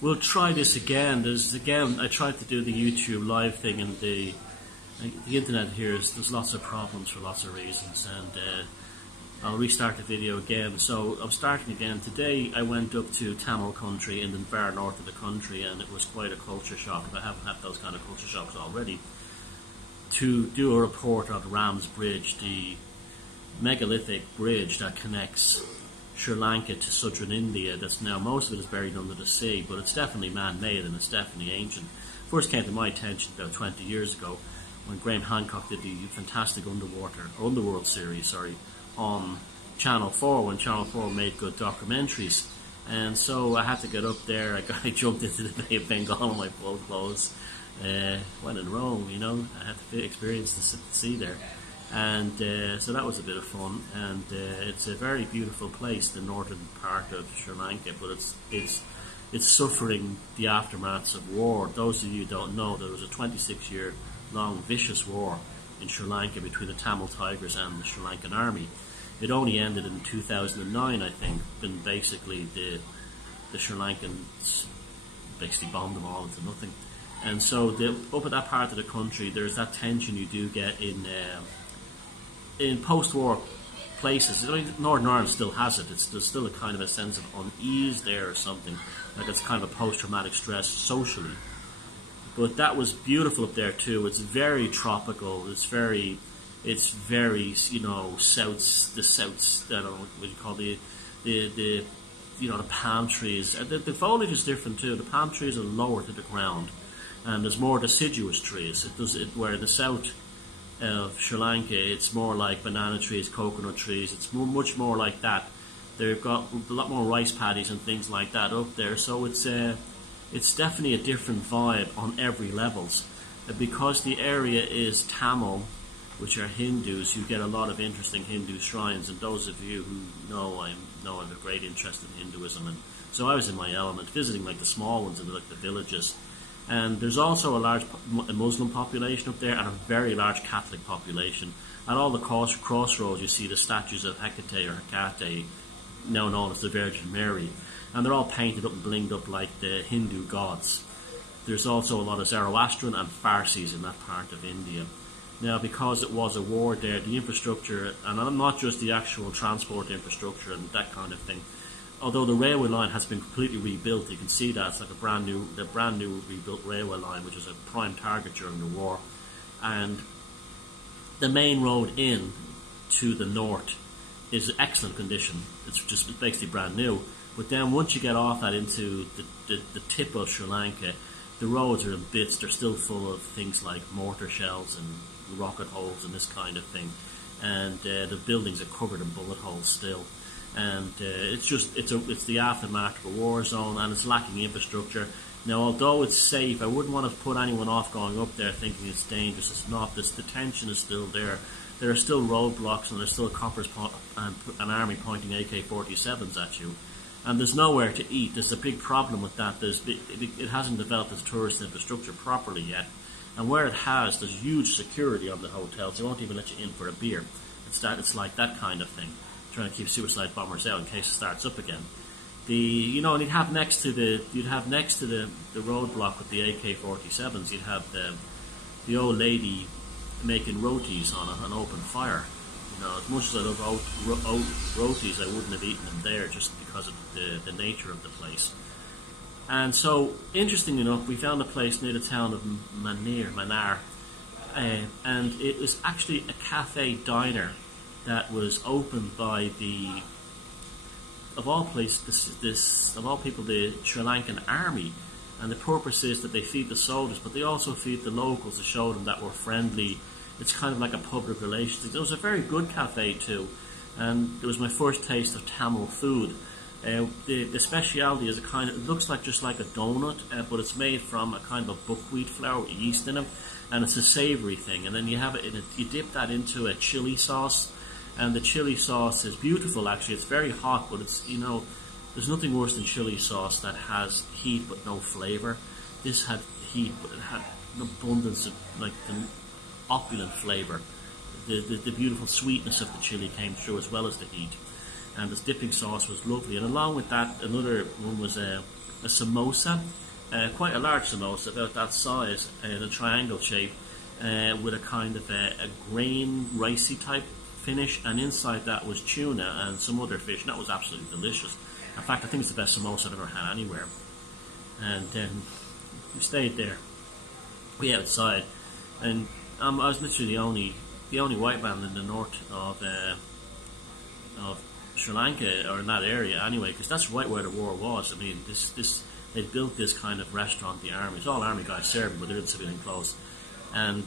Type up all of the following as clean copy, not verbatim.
we'll try this again. I tried to do the YouTube live thing, and the internet here there's lots of problems for lots of reasons, and I'll restart the video again. So I'm starting again. Today I went up to Tamil country in the far north of the country, and it was quite a culture shock. I haven't had those kind of culture shocks already. To do a report on Ram's Bridge, the megalithic bridge that connects Sri Lanka to southern India. That's now, most of it is buried under the sea, but it's definitely man-made and it's definitely ancient. First came to my attention about 20 years ago when Graham Hancock did the fantastic Underworld series, on Channel 4, when Channel 4 made good documentaries. And so I had to get up there. I jumped into the Bay of Bengal in my full clothes. Went in Rome, I had to experience the sea there. And so that was a bit of fun. And it's a very beautiful place, the northern part of Sri Lanka, but it's suffering the aftermaths of war. Those of you who don't know, there was a 26-year-long vicious war in Sri Lanka between the Tamil Tigers and the Sri Lankan army. It only ended in 2009, I think, and basically the Sri Lankans basically bombed them all into nothing. And so up at that part of the country, there's that tension you do get in post-war places. Northern Ireland still has it. There's still a kind of a sense of unease there or something, like it's kind of a post-traumatic stress socially. But that was beautiful up there too. It's very tropical. It's very souths. I don't know what you call the palm trees. The foliage is different too. The palm trees are lower to the ground, and there's more deciduous trees. Where in the south of Sri Lanka, it's more like banana trees, coconut trees. It's much more like that. They've got a lot more rice paddies and things like that up there. So it's definitely a different vibe on every levels. Because the area is Tamil, which are Hindus, you get a lot of interesting Hindu shrines. And those of you who know I have a great interest in Hinduism. And so I was in my element, visiting like the small ones in like the villages. And there's also a large Muslim population up there and a very large Catholic population. At all the crossroads, you see the statues of Hecate or Hecate, now known as the Virgin Mary. And they're all painted up and blinged up like the Hindu gods. There's also a lot of Zoroastrian and Parsis in that part of India. Now, because it was a war there, the infrastructure, and not just the actual transport infrastructure and that kind of thing, although the railway line has been completely rebuilt, you can see that it's like a brand new rebuilt railway line, which is a prime target during the war. And the main road in to the north is in excellent condition. It's basically brand new. But then once you get off that into the tip of Sri Lanka, the roads are in bits. They're still full of things like mortar shells and rocket holes and this kind of thing. And the buildings are covered in bullet holes still. And it's the aftermath of a war zone, and it's lacking infrastructure. Now, although it's safe, I wouldn't want to put anyone off going up there thinking it's dangerous. It's not. The tension is still there. There are still roadblocks, and there's still coppers and an army pointing AK-47s at you. And there's nowhere to eat. There's a big problem with that. It hasn't developed its tourist infrastructure properly yet. And where it has, there's huge security on the hotels. They won't even let you in for a beer. It's like that kind of thing, trying to keep suicide bombers out in case it starts up again. And you'd have next to the roadblock with the AK-47s, you'd have the old lady making rotis on an open fire. As much as I love rotis, I wouldn't have eaten them there just because of the nature of the place. And so, interestingly enough, we found a place near the town of Manar, and it was actually a cafe diner that was opened by of all people, the Sri Lankan army. And the purpose is that they feed the soldiers, but they also feed the locals to show them that we're friendly. It's kind of like a public relations. It was a very good cafe too, and it was my first taste of Tamil food. The speciality is it looks like just like a donut, but it's made from a kind of a buckwheat flour with yeast in it, and it's a savoury thing. And then you dip that into a chili sauce, and the chili sauce is beautiful. Actually, it's very hot, but it's there's nothing worse than chili sauce that has heat but no flavour. This had heat, but it had an abundance of the opulent flavour. The beautiful sweetness of the chili came through as well as the heat. And this dipping sauce was lovely. And along with that, another one was samosa, quite a large samosa, about that size, in a triangle shape, with a kind of a grain, ricey type finish, and inside that was tuna and some other fish, and that was absolutely delicious. In fact, I think it's the best samosa I've ever had anywhere. And we stayed there, way outside, and I was literally the only white man in the north of Sri Lanka, or in that area anyway, because that's right where the war was. I mean, they built this kind of restaurant, the army. It's all army guys serving, but they're in civilian clothes, and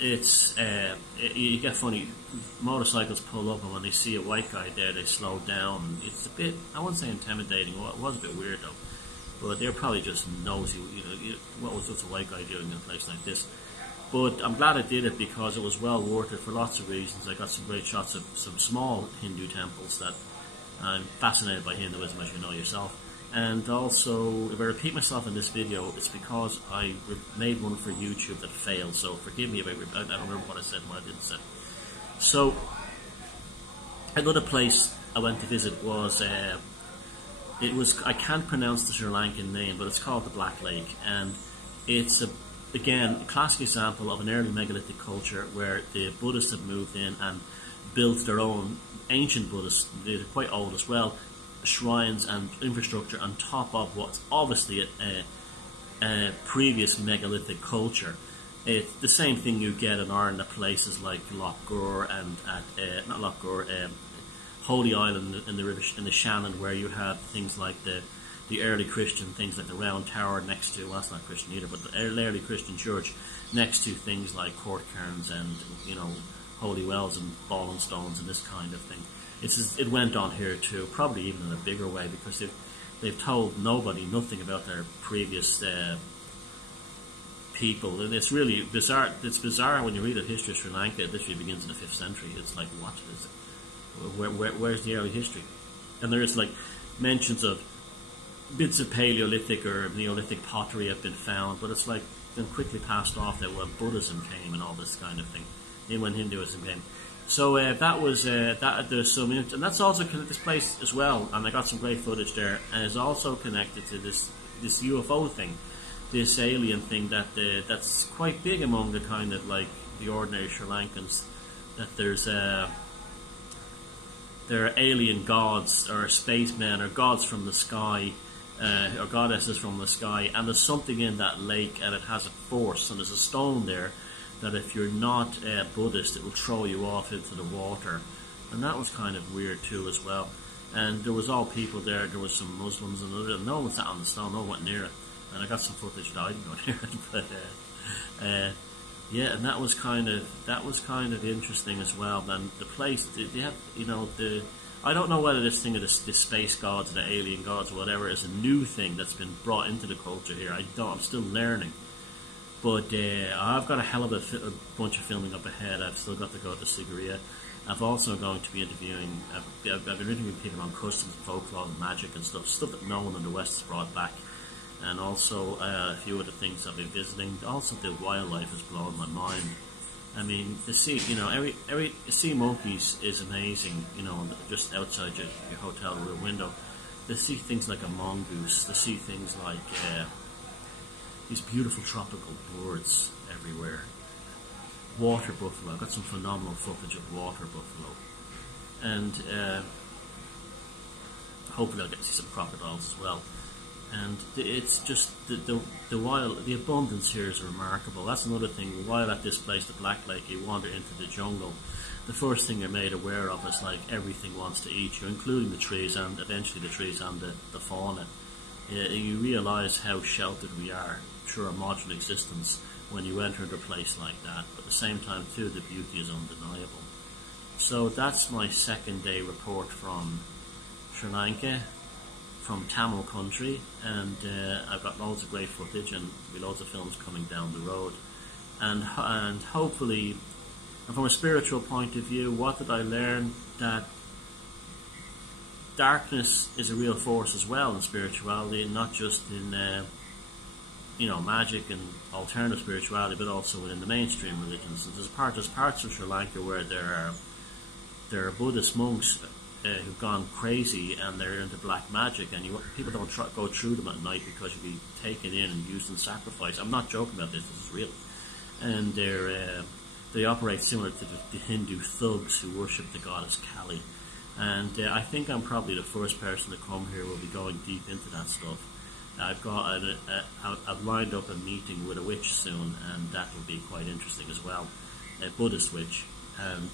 you get funny. Motorcycles pull up, and when they see a white guy there, they slow down. It's a bit, I wouldn't say intimidating. It was a bit weird though, but they're probably just nosy. What was a white guy doing in a place like this? But I'm glad I did it, because it was well worth it for lots of reasons. I got some great shots of some small Hindu temples that I'm fascinated by Hinduism, as you know yourself. And also, if I repeat myself in this video, it's because I made one for YouTube that failed. So forgive me if I don't remember what I said and what I didn't say. So another place I went to visit was I can't pronounce the Sri Lankan name, but it's called the Black Lake, and it's again, a classic example of an early megalithic culture where the Buddhists have moved in and built their own ancient Buddhists, they're quite old as well, shrines and infrastructure on top of what's obviously a previous megalithic culture. It's the same thing you get in Ireland at places like Loch Gur and not Loch Gur, Holy Island in the Shannon, where you have things like the early Christian things like the Round Tower next to, well, that's not Christian either, but the early Christian church next to things like court cairns and, holy wells and fallen stones and this kind of thing. It went on here too, probably even in a bigger way, because they've told nobody nothing about their previous people. And it's really bizarre. It's bizarre when you read the history of Sri Lanka. It literally begins in the 5th century. It's like, what is it? Where's the early history? And there is like mentions of bits of Paleolithic or Neolithic pottery have been found, but it's like been quickly passed off that when Buddhism came and all this kind of thing, and when Hinduism came. So that was that. There's some, and that's also connected to this place as well. And I got some great footage there, and it's also connected to this UFO thing, this alien thing that's quite big among the kind of like the ordinary Sri Lankans. That there are alien gods or spacemen or gods from the sky. Or goddesses from the sky, and there's something in that lake, and it has a force, and there's a stone there that if you're not Buddhist, it will throw you off into the water, and that was kind of weird too as well. And there was all people there. There was some Muslims and no one sat on the stone, no one went near it, and I got some footage that I didn't go near it, but yeah, and that was kind of interesting as well. And the place, they have, I don't know whether this thing of the space gods, the alien gods, or whatever, is a new thing that's been brought into the culture here. I'm still learning. But I've got a hell of a bunch of filming up ahead. I've still got to go to Sigiriya. I've also going to be interviewing, I've been interviewing people on customs, folklore, and magic and stuff that no one in the West has brought back. And also a few other things I've been visiting. Also the wildlife has blown my mind. I mean, the sea, every sea monkeys is amazing, just outside your hotel rear window. They see things like a mongoose. They see things like these beautiful tropical birds everywhere. Water buffalo. I've got some phenomenal footage of water buffalo. And hopefully I'll get to see some crocodiles as well. And it's just the abundance here is remarkable. That's another thing. While at this place, the Black Lake, you wander into the jungle, the first thing you're made aware of is like everything wants to eat you, including the trees and eventually the trees and the fauna. You realise how sheltered we are through our modern existence when you enter into a place like that. But at the same time, too, the beauty is undeniable. So that's my second day report from Sri Lanka, from Tamil country, and I've got loads of great footage and there'll be loads of films coming down the road. And hopefully, and from a spiritual point of view, what did I learn? That darkness is a real force as well in spirituality, and not just in magic and alternative spirituality, but also within the mainstream religions. And there's parts of Sri Lanka where there are Buddhist monks who've gone crazy and they're into black magic, and people don't go through them at night because you'll be taken in and used in sacrifice. I'm not joking about this. This is real. And they operate similar to the Hindu thugs who worship the goddess Kali. And I think I'm probably the first person to come here who will be going deep into that stuff. I've lined up a meeting with a witch soon, and that will be quite interesting as well, a Buddhist witch. And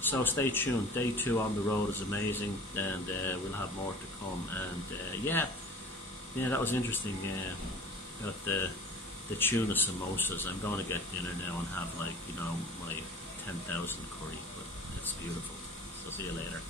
so stay tuned. Day 2 on the road is amazing, and we'll have more to come. And yeah, that was interesting. About the tuna samosas. I'm going to get dinner now and have my 10,000 curry, but it's beautiful. So see you later.